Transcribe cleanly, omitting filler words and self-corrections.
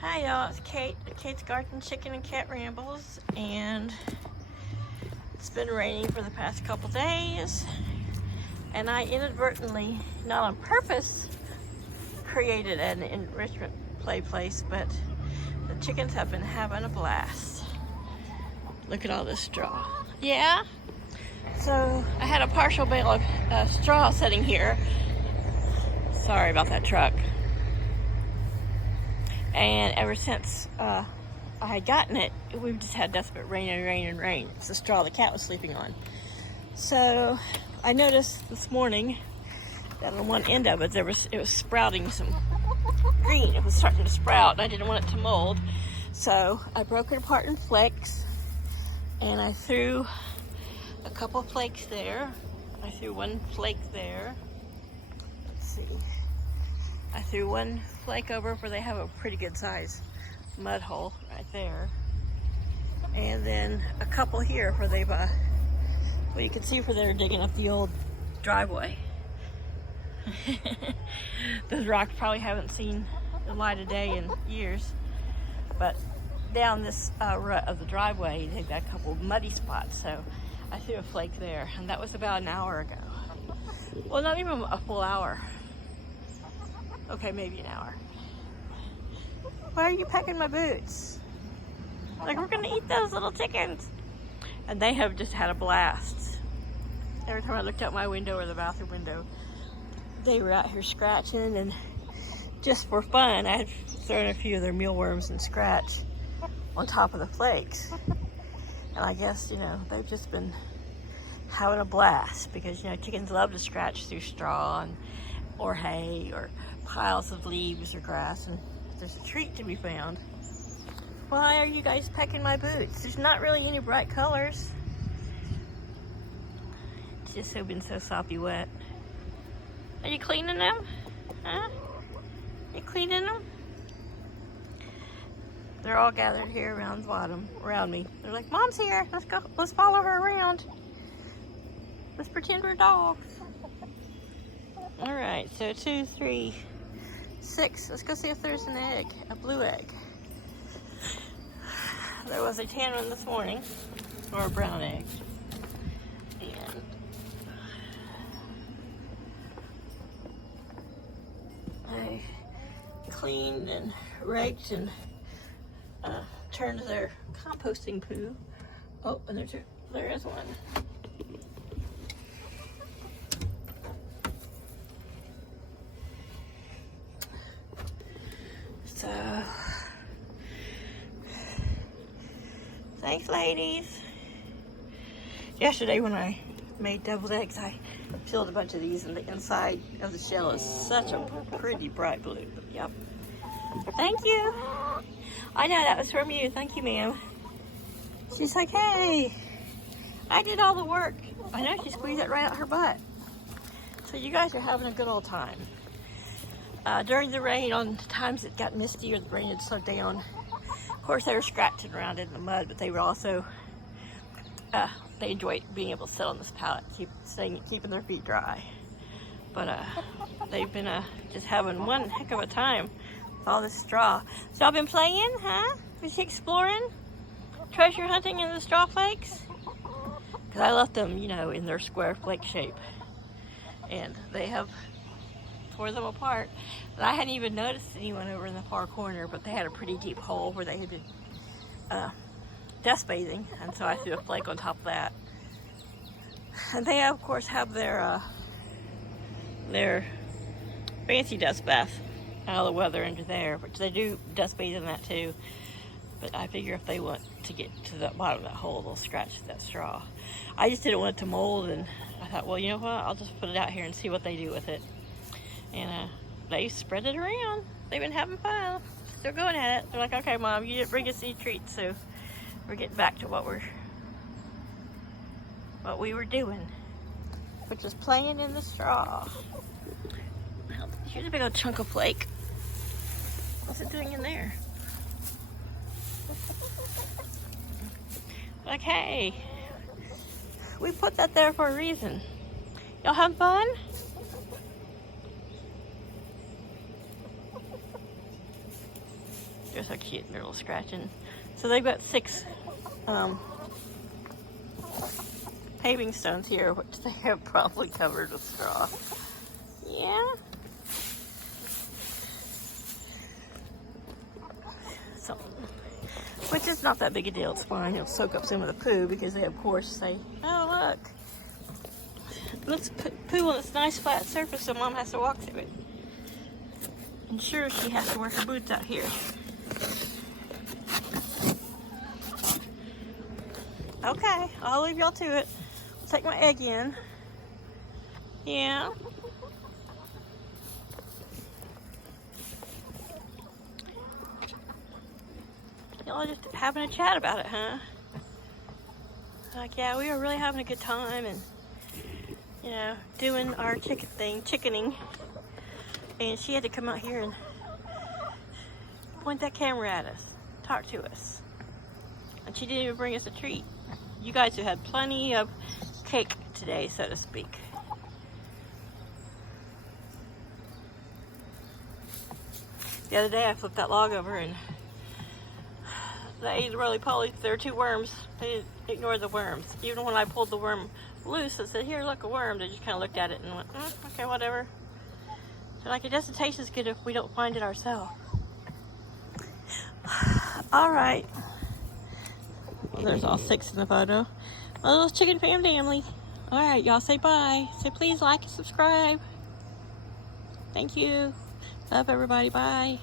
Hi y'all, it's Kate at Kate's Garden Chicken and Cat Rambles, and it's been raining for the past couple days, and I inadvertently, not on purpose, created an enrichment play place, but the chickens have been having a blast. Look at all this straw. Yeah? So I had a partial bale of straw sitting here. Sorry about that truck. And ever since I had gotten it, we've just had desperate rain and rain and rain. It's the straw the cat was sleeping on. So I noticed this morning that on one end of it, it was sprouting some green. It was starting to sprout, and I didn't want it to mold. So I broke it apart in flakes, and I threw a couple flakes there. I threw one flake there. Let's see. I threw one flake over where they have a pretty good size mud hole right there. And then a couple here where they've, well, you can see where they're digging up the old driveway. Those rocks probably haven't seen the light of day in years. But down this rut of the driveway, they've got a couple muddy spots. So I threw a flake there, and that was about an hour ago. Well, not even a full hour. Okay, maybe an hour. Why are you pecking my boots? Like, we're gonna eat those little chickens. And they have just had a blast. Every time I looked out my window or the bathroom window, they were out here scratching, and just for fun, I had thrown a few of their mealworms and scratch on top of the flakes. And I guess, they've just been having a blast because, chickens love to scratch through straw or hay or piles of leaves or grass, and there's a treat to be found. Why are you guys pecking my boots? There's not really any bright colors. It's just been so soppy wet. Are you cleaning them? Huh? You cleaning them? They're all gathered here around the bottom, around me. They're like, Mom's here. Let's go. Let's follow her around. Let's pretend we're dogs. All right, so 2, 3, 6. Let's go see if there's an egg, a blue egg. There was a tan one this morning, or a brown egg. And I cleaned and raked and turned their composting poo. Oh, and there is one. So, thanks, ladies. Yesterday when I made deviled eggs, I peeled a bunch of these, and the inside of the shell is such a pretty bright blue. Yep. Thank you. I know that was from you. Thank you, ma'am. She's like, hey, I did all the work. I know she squeezed it right out her butt. So you guys are having a good old time. During the rain, on times it got misty or the rain had slowed down, of course they were scratching around in the mud, but they were also, they enjoyed being able to sit on this pallet, keeping their feet dry. But they've been just having one heck of a time with all this straw. So y'all been playing, huh? Was you exploring? Treasure hunting in the straw flakes? Because I left them, in their square flake shape. And they have tore them apart. And I hadn't even noticed anyone over in the far corner, but they had a pretty deep hole where they had been dust bathing, and so I threw a flake on top of that. And they, of course, have their fancy dust bath out of the weather under there, which they do dust bathe in that too. But I figure if they want to get to the bottom of that hole, they'll scratch that straw. I just didn't want it to mold, and I thought, well, you know what? I'll just put it out here and see what they do with it. And they spread it around. They've been having fun. Still going at it. They're like, okay, Mom, you didn't bring us any treats, so we're getting back to what we were doing, which was playing in the straw. Well, here's a big old chunk of flake. What's it doing in there? Like, hey, we put that there for a reason. Y'all have fun? They're so cute. They're a little scratching. So they've got 6 paving stones here, which they have probably covered with straw. Yeah. So, which is not that big a deal. It's fine. It'll soak up some of the poo because they, of course, say, oh, look. It looks poo on this nice flat surface, so Mom has to walk through it. And sure, she has to wear her boots out here. Okay, I'll leave y'all to it. I'll take my egg in. Yeah. Y'all are just having a chat about it, huh? Like, yeah, we were really having a good time and, you know, doing our chickening. And she had to come out here and point that camera at us, talk to us. And she didn't even bring us a treat. You guys have had plenty of cake today, so to speak. The other day I flipped that log over and they ate roly-poly. There were 2 worms. They didn't ignore the worms. Even when I pulled the worm loose, I said, here, look, a worm. They just kind of looked at it and went, okay, whatever. So like, it doesn't taste as good if we don't find it ourselves. All right. Well, there's all 6 in the photo. My little chicken family. All right, y'all say bye. So please like and subscribe. Thank you. Love everybody. Bye.